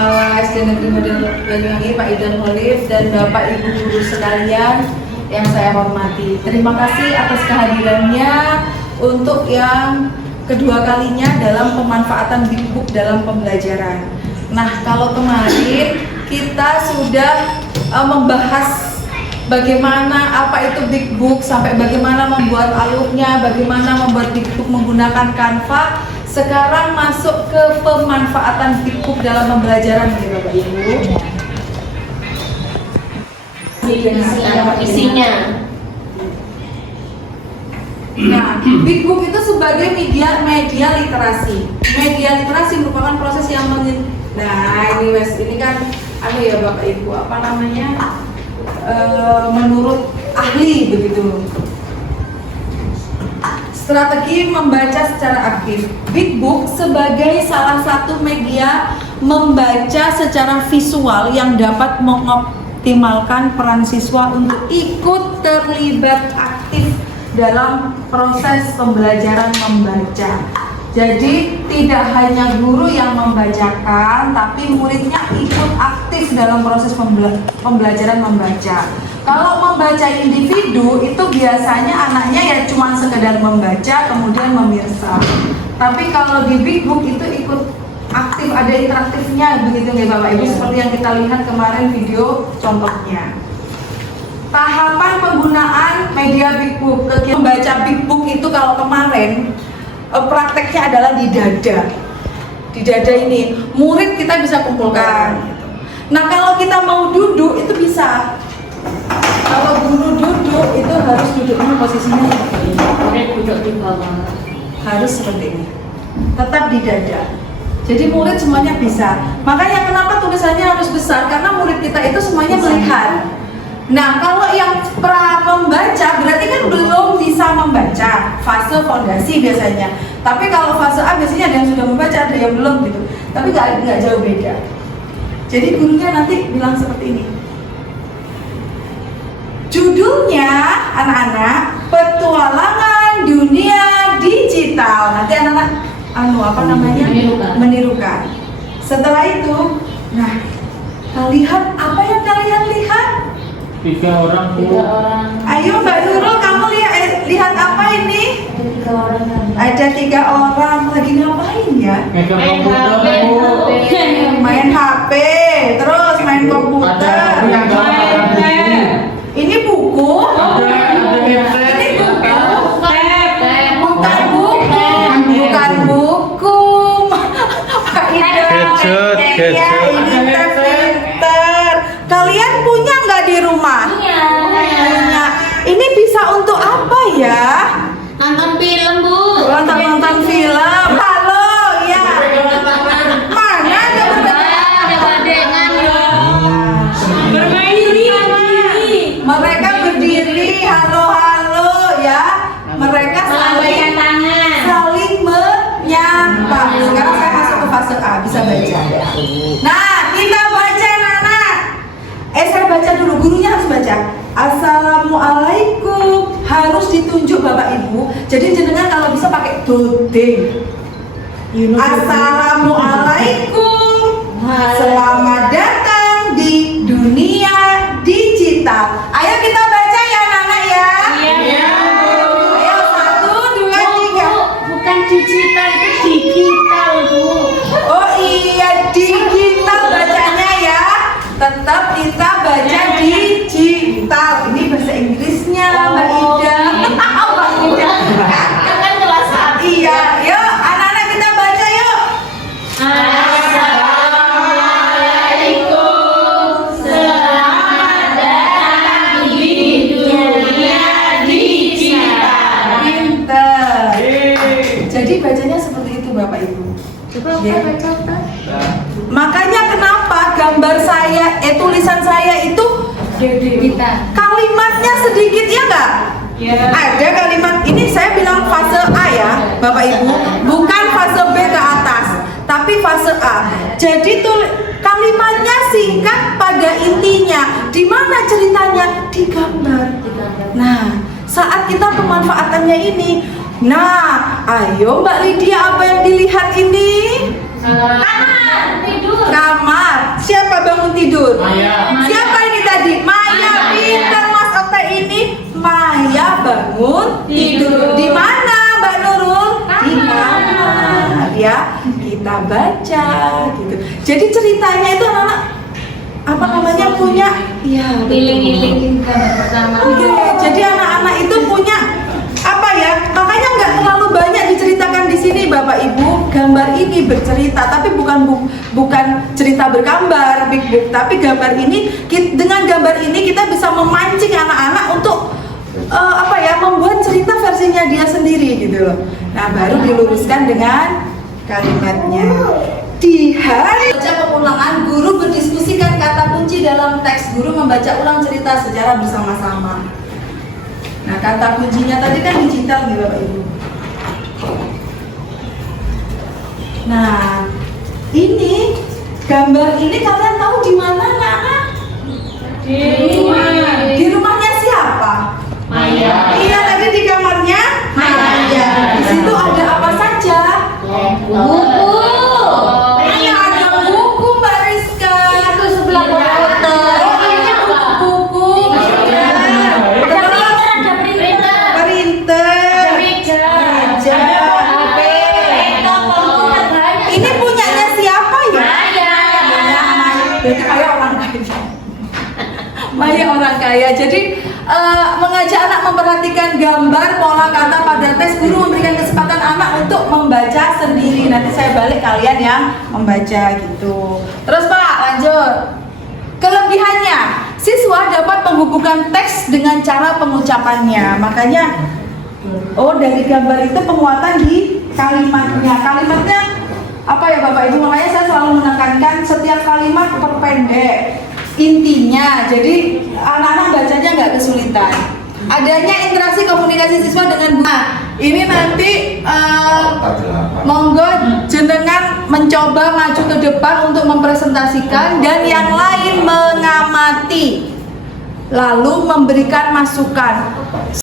Kepala SD Negeri Model Banyuwangi, Pak Idan Holif, dan Bapak Ibu guru sekalian yang saya hormati. Terima kasih atas kehadirannya untuk yang kedua kalinya dalam pemanfaatan Big Book dalam pembelajaran. Nah, kalau kemarin kita sudah membahas bagaimana apa itu Big Book, sampai bagaimana membuat alurnya, bagaimana membuat Big Book menggunakan Canva. Sekarang masuk ke pemanfaatan Big Book dalam pembelajaran, ya Bapak Ibu. Isinya. Nah, Big Book itu sebagai media literasi. Media literasi merupakan proses yang Nah, ini kan ya Bapak Ibu, apa namanya? Menurut ahli begitu. Strategi membaca secara aktif. Big Book sebagai salah satu media membaca secara visual yang dapat mengoptimalkan peran siswa untuk ikut terlibat aktif dalam proses pembelajaran membaca. Jadi tidak hanya guru yang membacakan, tapi muridnya ikut aktif dalam proses pembelajaran membaca. Kalau membaca individu itu biasanya anaknya ya cuma sekedar membaca kemudian memirsa. Tapi kalau di Big Book itu ikut aktif, ada interaktifnya begitu ya Bapak Ibu, seperti yang kita lihat kemarin video contohnya. Tahapan penggunaan media Big Book. Membaca Big Book itu kalau kemarin prakteknya adalah di dada. Di dada ini murid kita bisa kumpulkan. Nah, kalau kita mau duduk itu bisa. Kalau guru duduk itu harus duduknya posisinya seperti ini. Murid duduk di bawah. Harus seperti ini. Tetap di dada. Jadi murid semuanya bisa. Makanya kenapa tulisannya harus besar? Karena murid kita itu semuanya melihat. Nah, kalau yang pra membaca berarti kan belum bisa membaca, fase fondasi biasanya. Tapi kalau fase A biasanya ada yang sudah membaca, ada yang belum gitu. Tapi nggak jauh beda. Jadi gurunya nanti bilang seperti ini. Judulnya anak-anak, petualangan dunia digital. Nanti anak-anak menirukan. Setelah itu, nah, lihat apa yang kalian lihat? Tiga orang. Ayo Mbak Nurul, kamu lihat apa ini? Ada 3 orang lagi ngapain ya? Main HP, terus main komputer. Ini buku? Ini buku? Bukan buku. Bukan buku. Pak Ida. Iya, ini pinter. Kalian punya nggak di rumah? Punya. Ini bisa untuk apa ya? Nonton film, Bu. Nonton film. Halo, ya. Mana ada Adik-adikan bermain diri. Mereka berdiri, halo ya. Mereka saling menyapa. Sekarang saya masuk ke fase A, bisa baca. Nah, kita baca anak-anak. Saya baca dulu, gurunya harus baca. Assalamualaikum, harus ditunjuk Bapak Ibu. Jadi jenengan kalau bisa pakai dodeng. Assalamualaikum, selamat datang di dunia digital. Ayo kita baca ya anak-anak ya. Iya. Ayo 1, 2, 3. Bukan digital, itu digital, Bu. Oh iya, digital bacanya ya. Tetap kita baca digital. Ini bahasa Inggrisnya Mbak Ida. Mbak Ida. Kan kelas 1. Iya, yuk anak-anak kita baca yuk. Assalamualaikum, selamat datang di dunia digital. Pinter. Jadi bacanya seperti itu Bapak Ibu. Ya. Makanya kenapa gambar saya, tulisan saya itu kalimatnya sedikit ya nggak? Ada kalimat ini saya bilang fase A ya Bapak Ibu, bukan fase B ke atas, tapi fase A. Jadi kalimatnya singkat pada intinya. Di mana ceritanya? Di gambar. Nah, saat kita pemanfaatannya ini, nah, ayo Mbak Lydia, apa yang dilihat ini? Kamar tidur. Kamar. tidur. Maya. Siapa ini tadi? Maya. Pintar Mas Okta ini. Maya bangun tidur. Di mana Mbak Nurul? Di kamar ya. Kita baca gitu. Jadi ceritanya itu anak-anak apa namanya punya ya Iling-iling gambar pertama. Oke, jadi anak-anak itu punya apa ya? Makanya nggak terlalu banyak diceritakan di sini, Bapak Ibu. Gambar ini bercerita, tapi bukan cerita bergambar, big book. Tapi gambar ini, dengan gambar ini kita bisa memancing anak-anak untuk apa ya? Membuat cerita versinya dia sendiri gitu loh. Nah, baru diluruskan dengan kalimatnya. Di hari baca pengulangan, guru berdiskusikan kata kunci dalam teks. Guru membaca ulang cerita secara bersama-sama. Nah, kata kuncinya tadi kan digital nih Bapak Ibu. Nah, ini gambar ini kalian tahu di mana anak-anak? Di rumahnya siapa? Maya. Iya, tadi di kamarnya Maya. Di situ ada apa saja? Buku. Iya, ada buku Mbak Rizka. Itu sebelah komputer. Ini buku. Ada printer. Printer. Meja. Meja. HP. Komputer banyak. Ini punyanya siapa ya? Maya. Berarti Maya orang kaya. Maya orang kaya. Jadi mengajak anak memperhatikan gambar, pola kata pada teks. Guru memberikan kesempatan anak untuk membaca sendiri. Nanti saya balik kalian yang membaca gitu. Terus Pak, lanjut. Kelebihannya, siswa dapat menghubungkan teks dengan cara pengucapannya. Makanya, dari gambar itu penguatan di kalimatnya. Kalimatnya apa ya Bapak Ibu? Makanya saya selalu menekankan setiap kalimat perpendek intinya. Jadi anak-anak bacanya nggak kesulitan. Adanya interaksi komunikasi siswa dengan guru. Nah, ini nanti monggo jenengan mencoba maju ke depan untuk mempresentasikan dan yang lain mengamati lalu memberikan masukan.